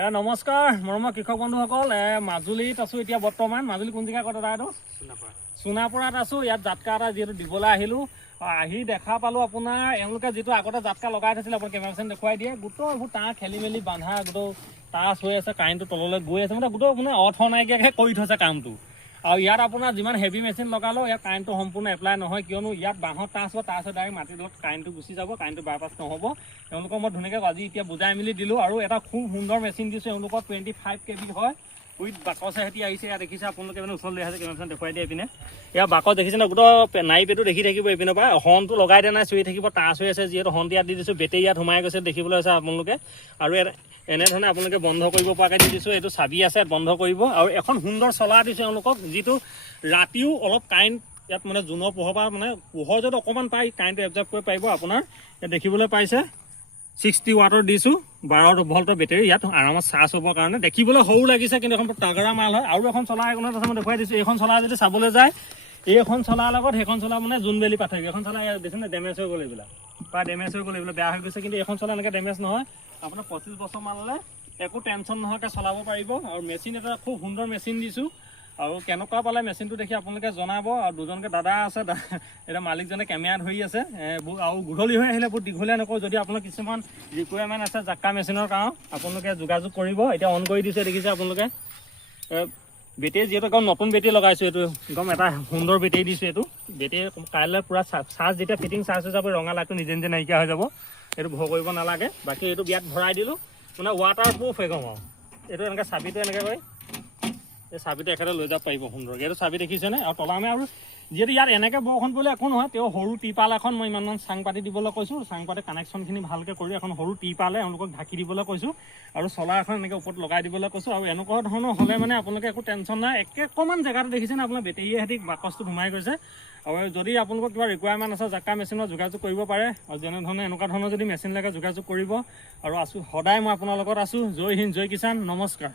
নমস্কাৰ মৰমৰ কৃষক বন্ধুসকল মাজুলীত আছোঁ এতিয়া বৰ্তমান মাজুলী কোন জেগা কথা এইটো সোণাপুৰত আছোঁ ইয়াত জাতকা এটা যিহেতু দিবলৈ আহিলোঁ আহি দেখা পালোঁ আপোনাৰ এওঁলোকে যিটো আগতে জাতকা লগাই থৈছিলে আপুনি কেমেৰাখন দেখুৱাই দিয়ে গোটেই এইবোৰ তাঁৰ খেলি মেলি বান্ধা গোটেই টাচ হৈ আছে কাৰেণ্টটো তললৈ গৈ আছে মানে গোটেই আপোনাৰ অৰ্থ নাইকিয়াকৈ কৰি থৈছে কামটো আৰু ইয়াত আপোনাৰ যিমান হেভি মেচিন লগালেও ইয়াত কাৰেণ্টটো সম্পূৰ্ণ এপ্লাই নহয় কিয়নো ইয়াত বাঁহৰ টাচ বা টাচৰ ডাইৰেক্ট মাটিৰ লগত কাৰেণ্টটো গুচি যাব কাৰেণ্টটো বাইপাছ নহ'ব তেওঁলোকক মই ধুনীয়াকৈ আজি এতিয়া বুজাই মেলি দিলোঁ আৰু এটা খুব সুন্দৰ মেচিন দিছোঁ এওঁলোকৰ 25 kV হয় উইথ বাকচে সেতি আহিছে ইয়াত দেখিছে আপোনালোকে মানে ওচৰলৈ আহিছে কেমেৰাখন দেখুৱাই দিয়ে এইপিনে ইয়াৰ বাকচ দেখিছে না গোটেই নাইপ এইটো দেখি থাকিব এইপিনৰ পৰা হৰ্ণটো লগাই দিয়া নাই চুই থাকিব টাচ হৈ আছে যিহেতু হৰ্ণটো ইয়াত দি দিছোঁ বেটেৰী ইয়াত সোমাই গৈছে দেখিবলৈ আছে আপোনালোকে আৰু এনেধৰণে আপোনালোকে বন্ধ কৰিব পৰাকৈ দি দিছোঁ এইটো চাবি আছে বন্ধ কৰিব আৰু এখন সুন্দৰ চলা দিছোঁ এওঁলোকক যিটো ৰাতিও অলপ কাৰেণ্ট ইয়াত মানে জোনৰ পোহৰ পৰা মানে পোহৰ যদি অকণমান পায় কাৰেণ্টটো এবজৰ্ব কৰিব পাৰিব আপোনাৰ ইয়াত দেখিবলৈ পাইছে 60 ৱাটৰ দিছোঁ 12 ভল্টৰ বেটেৰী ইয়াত আৰামত চাৰ্জ হ'বৰ কাৰণে দেখিবলৈ সৰু লাগিছে কিন্তু এখন টাগৰা মাল হয় আৰু এখন চলা এখনত আছে মই দেখুৱাই দিছোঁ এইখন চলা যদি চাবলৈ যায় এইখন চলাৰ লগত সেইখন চলা মানে জোনবেলি পাৰ্থক্য এখন চলা দেখিছেনে ডেমেজ হৈ গ'ল এইবিলাক বা ডেমেজ হৈ গ'ল এইবিলাক বেয়া হৈ গৈছে কিন্তু এইখন চলা এনেকৈ ডেমেজ নহয় আপোনাৰ 25 বছৰ মানলৈ একো টেনশ্যন নোহোৱাকৈ চলাব পাৰিব আৰু মেচিন এটা খুব সুন্দৰ মেচিন দিছোঁ আৰু কেনেকুৱা পালে মেচিনটো দেখি আপোনালোকে জনাব আৰু দুজনকৈ দাদা আছে এতিয়া মালিকজনে কেমেৰা ধৰি আছে আৰু গধূলি হৈ আহিলে বহুত দীঘলীয়া নকৰোঁ যদি আপোনাৰ কিছুমান ৰিকুৱাৰমেণ্ট আছে জাক্কা মেচিনৰ কাৰণে আপোনালোকে যোগাযোগ কৰিব এতিয়া অন কৰি দিছে দেখিছে আপোনালোকে বেটেৰী যিহেতু একদম নতুন বেটেৰী লগাইছোঁ এইটো একদম এটা সুন্দৰ বেটেৰী দিছোঁ এইটো বেটেৰী কাইলৈ পূৰা চাৰ্জ যেতিয়া ফিটিং চাৰ্জ হৈ যাব ৰঙা লাইটটো নিজে নিজে নাইকিয়া হৈ যাব এইটো ভয় কৰিব নালাগে বাকী এইটো ইয়াত ভৰাই দিলোঁ মানে ৱাটাৰ প্ৰুফ একদম আৰু এইটো এনেকৈ চাবিটো এনেকৈ কৰি এই চাবিটো একেবাৰে লৈ যাব পাৰিব সুন্দৰকৈ এইটো চাবি দেখিছেনে আৰু তলামে আৰু যিহেতু ইয়াত এনেকৈ বৰষুণ পৰিলে একো নহয় তেওঁ সৰু টিপাল এখন মই ইমান চাং পাতি দিবলৈ কৈছোঁ চাং পাতি কানেকশ্যনখিনি ভালকৈ কৰি এখন সৰু টিপালে এওঁলোকক ঢাকি দিবলৈ কৈছোঁ আৰু চলাৰ এখন এনেকৈ ওপৰত লগাই দিবলৈ কৈছোঁ আৰু এনেকুৱা ধৰণৰ হ'লে মানে আপোনালোকে একো টেনশ্যন নাই অকণমান জেগাটো দেখিছেনে আপোনাৰ বেটেৰীয়ে সৈতে বাকচটো সোমাই গৈছে আৰু যদি আপোনালোকৰ কিবা ৰিকুৱাৰমেণ্ট আছে জাক্কা মেচিনত যোগাযোগ কৰিব পাৰে আৰু যেনেধৰণে এনেকুৱা ধৰণৰ যদি মেচিন লাগে যোগাযোগ কৰিব আৰু আছোঁ সদায় মই আপোনাৰ লগত আছোঁ জয় হিন্দ জয় কিষাণ নমস্কাৰ।